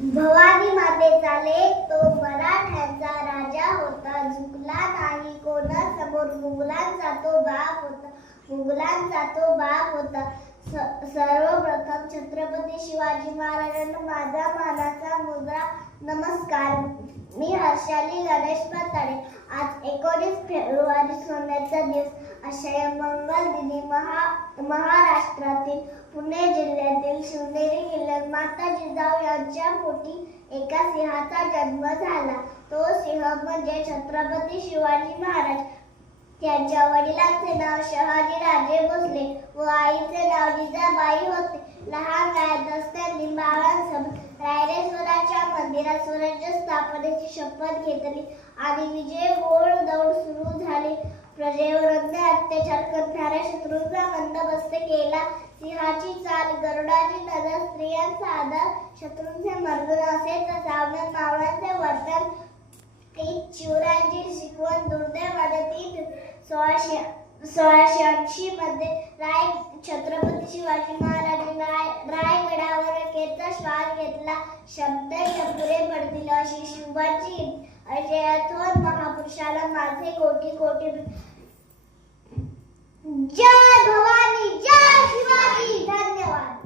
भवानी मातेचा लेक तो मराठ्यांचा राजा होता, झुकला नाही कोणासमोर, मुघलांचा तो बाप होता. सर्वप्रथम छत्रपती शिवाजी महाराजांना माझा मानाचा मुद्रा नमस्कार. मी हर्षाली गणेश म्हातारे. आज 19 फेब्रुवारी सोन्याचा दिवस. अशा या मंगल दिनी महाराष्ट्रातील पुणे जिल्ह्यातील शिवनेरी किल्ल्यावर माता जिजाऊ यांच्या पोटी एका सिंहाचा जन्म झाला. तो सिंह म्हणजे छत्रपती शिवाजी महाराज. त्यांच्या वडिलांचे नाव शहाजी राजे भोसले व आईचे नाव जिजाबाई होते. लहान वयात त्यांनी बाळांसोबत रायरेश्वराच्या मंदिरात स्वराज्य स्थापनेची शपथ घेतली आणि विजय दौड सुरू झाली. प्रजेवर अन्याय अत्याचार करणाऱ्या शत्रूंचा बंदोबस्त केला. सिंहाची चाल, गरुडाची नजर, स्त्रियांचा आदर, शत्रूंचे मर्दन असे सावधान मावळ्यांचे वर्तन, शिवरायांची शिकवण, दुर्दैव मदतीत 1680 मध्ये छत्रपती शिवाजी महाराजांनी रायगडावर अखेरचा श्वास घेतला. शब्द पुरे पडतील अशी शिवाजी अशा थोर महापुरुषाला माझे कोटी कोटी जय भवानी, जय शिवाजी. धन्यवाद.